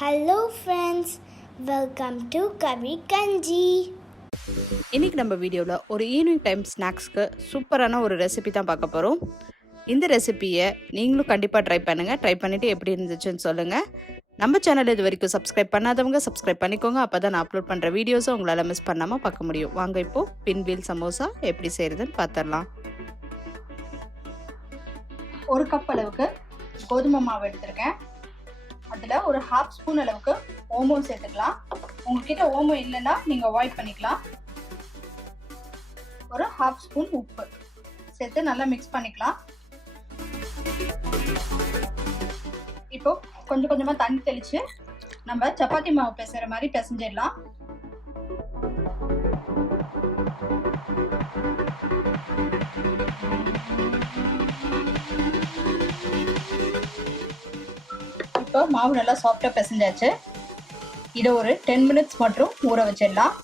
Hello friends, welcome to Kavi Kanji. இன்றைக்கி நம்ம வீடியோவில் ஒரு ஈவினிங் டைம் ஸ்நாக்ஸ்க்கு சூப்பரான ஒரு ரெசிபி தான் பார்க்க போகிறோம். இந்த ரெசிபியை நீங்களும் கண்டிப்பாக ட்ரை பண்ணுங்கள். ட்ரை பண்ணிவிட்டு எப்படி இருந்துச்சுன்னு சொல்லுங்கள். நம்ம சேனல் இது வரைக்கும் சப்ஸ்கிரைப் பண்ணாதவங்க சப்ஸ்கிரைப் பண்ணிக்கோங்க. அப்போ தான் நான் அப்லோட் பண்ணுற வீடியோஸை உங்களால் மிஸ் பண்ணாமல் பார்க்க முடியும். வாங்க இப்போது பின்வீல் சமோசா எப்படி செய்கிறதுன்னு பார்த்துடலாம். ஒரு கப் அளவுக்கு கோதுமை மாவு எடுத்திருக்கேன். அதில் ஒரு 1/2 ஸ்பூன் அளவுக்கு ஓமம் சேர்த்துக்கலாம். உங்ககிட்ட ஓமம் இல்லைன்னா நீங்கள் அவாய்ட் பண்ணிக்கலாம். ஒரு 1/2 ஸ்பூன் உப்பு சேர்த்து நல்லா மிக்ஸ் பண்ணிக்கலாம். இப்போ கொஞ்சம் கொஞ்சமாக தண்ணி தெளித்து நம்ம சப்பாத்தி மாவு பிசைகிற மாதிரி பிசைஞ்சிடலாம். இப்போ மாவு நல்லா சாஃப்டாக பிசைஞ்சாச்சு. இதை ஒரு 10 மினிட்ஸ் மட்டும் ஊற வச்சிடலாம்.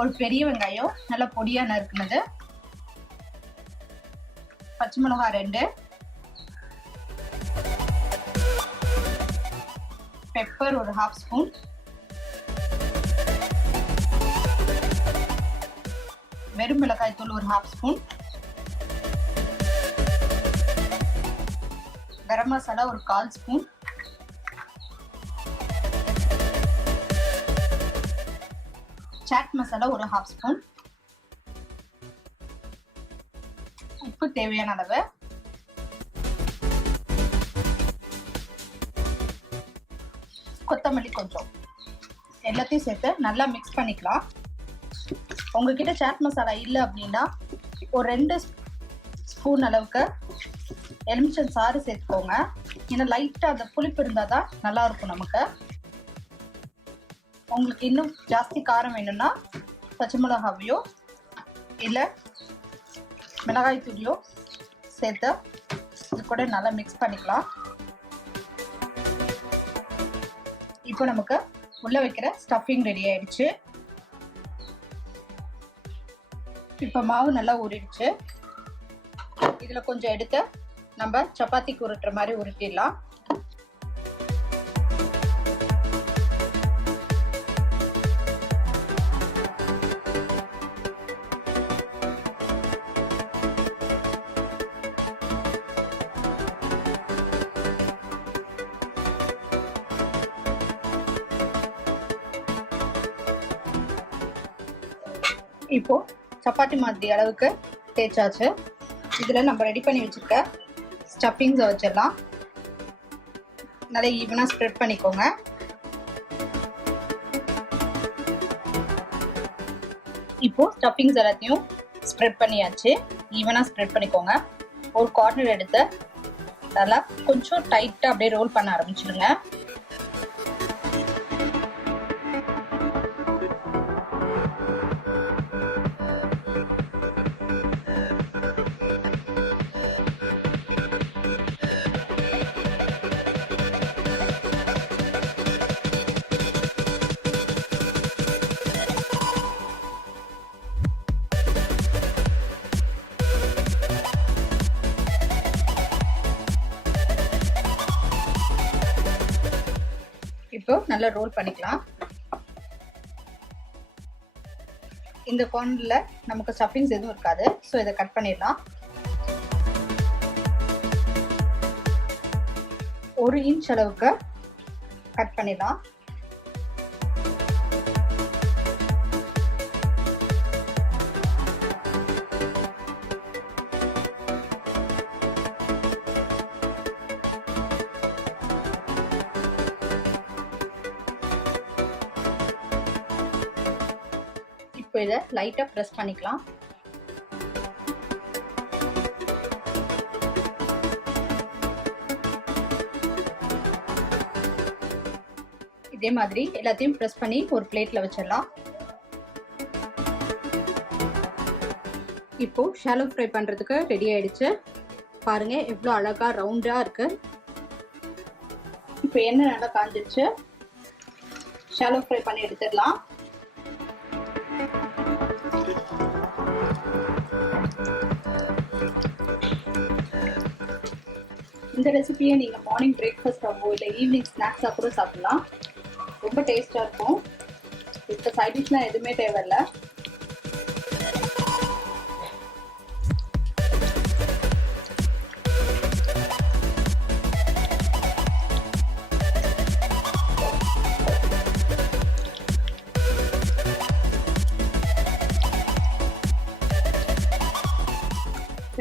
ஒரு பெரிய வெங்காயம் நல்லா பொடியாக நறுக்குனது, பச்சை மிளகாய் 2, பெப்பர் ஒரு 1/2 ஸ்பூன், வெறும் மிளகாய் தூள் ஒரு 1/2 ஸ்பூன், கரம் மசாலா ஒரு 1/4 ஸ்பூன், சாட் மசாலா ஒரு 1/2 ஸ்பூன், உப்பு தேவையான அளவு, கொத்தமல்லி கொஞ்சம், எல்லாத்தையும் சேர்த்து நல்லா மிக்ஸ் பண்ணிக்கலாம். உங்ககிட்ட சாட் மசாலா இல்லை அப்படின்னா ஒரு 2 ஸ்பூன் அளவுக்கு எலுமிச்சம் சாறு சேர்த்துக்கோங்க. ஏன்னா லைட்டாக அந்த புளிப்பு இருந்தால் தான் நல்லா இருக்கும் நமக்கு. உங்களுக்கு இன்னும் ஜாஸ்தி காரம் வேணும்னா பச்சை மிளகாவையோ இல்லை மிளகாய் தூளியோ சேர்த்து இது கூட நல்லா மிக்ஸ் பண்ணிக்கலாம். இப்போ நமக்கு உள்ள வைக்கிற ஸ்டஃபிங் ரெடி ஆயிடுச்சு. இப்போ மாவு நல்லா ஊறிடுச்சு. இதில் கொஞ்சம் எடுத்து நம்ம சப்பாத்திக்கு உருட்டுற மாதிரி உருட்டிடலாம். இப்போ சப்பாத்தி மாதிரி அளவுக்கு தேய்ச்சாச்சு. இதில் நம்ம ரெடி பண்ணி வச்சுருக்க ஸ்டஃபிங்ஸை வச்சிடலாம். நல்லா ஈவனாக ஸ்ப்ரெட் பண்ணிக்கோங்க. இப்போ ஸ்டஃபிங்ஸ் எல்லாத்தையும் ஸ்ப்ரெட் பண்ணியாச்சு. ஈவனாக ஸ்ப்ரெட் பண்ணிக்கோங்க. ஒரு கார்னர் எடுத்து நல்லா கொஞ்சம் டைட்டாக அப்படியே ரோல் பண்ண ஆரம்பிச்சிடுங்க. இப்போ நல்லா ரோல் பண்ணிக்கலாம். இந்த கார்னர்ல நமக்கு ஸ்டஃபிங்ஸ் எதுவும் இருக்காது, ஸோ இதை கட் பண்ணிடலாம். 1 இன்ச் அளவுக்கு கட் பண்ணிடலாம். இப்போ இதை லைட்டாக ப்ரெஸ் பண்ணிக்கலாம். இதே மாதிரி எல்லாத்தையும் ப்ரெஸ் பண்ணி ஒரு பிளேட்டில் வச்சிடலாம். இப்போ ஷாலோ ஃப்ரை பண்ணுறதுக்கு ரெடி ஆயிடுச்சு. பாருங்க எவ்வளோ அழகாக ரவுண்டாக இருக்கு. இப்போ எண்ணெய் நல்லா காஞ்சிடுச்சு. ஷாலோ ஃப்ரை பண்ணி எடுத்துடலாம். இந்த ரெசிபியை நீங்கள் மார்னிங் பிரேக்ஃபாஸ்ட்டாகவோ இல்லை ஈவினிங் ஸ்நாக்ஸாக கூட சாப்பிடலாம். ரொம்ப டேஸ்ட்டாக இருக்கும். இதுக்கு சைட் டிஷ்லாம் எதுவுமே தேவையில்லை.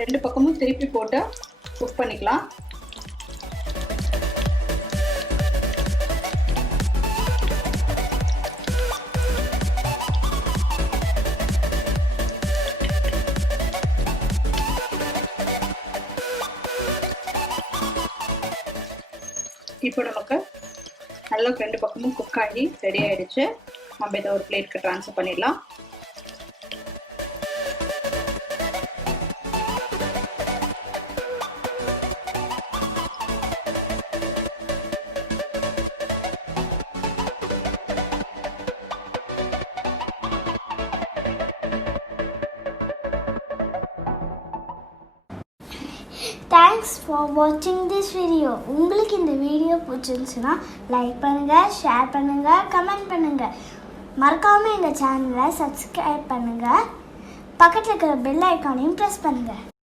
ரெண்டு பக்கமும் திருப்பி போட்டு குக் பண்ணிக்கலாம். இப்போ நமக்கு நல்லா ரெண்டு பக்கமும் குக் ஆகி ரெடி ஆயிடுச்சு. நம்ம இதை ஒரு பிளேட்க்கு ட்ரான்ஸ்ஃபர் பண்ணிடலாம். Thanks for watching this video. உங்களுக்கு இந்த வீடியோ பிடிச்சிருந்துச்சுன்னா லைக் பண்ணுங்கள், ஷேர் பண்ணுங்கள், கமெண்ட் பண்ணுங்கள். மறக்காமல் எங்கள் சேனலை சப்ஸ்கிரைப் பண்ணுங்கள். பக்கத்தில் இருக்கிற பெல் ஐக்கானையும் ப்ரெஸ் பண்ணுங்கள்.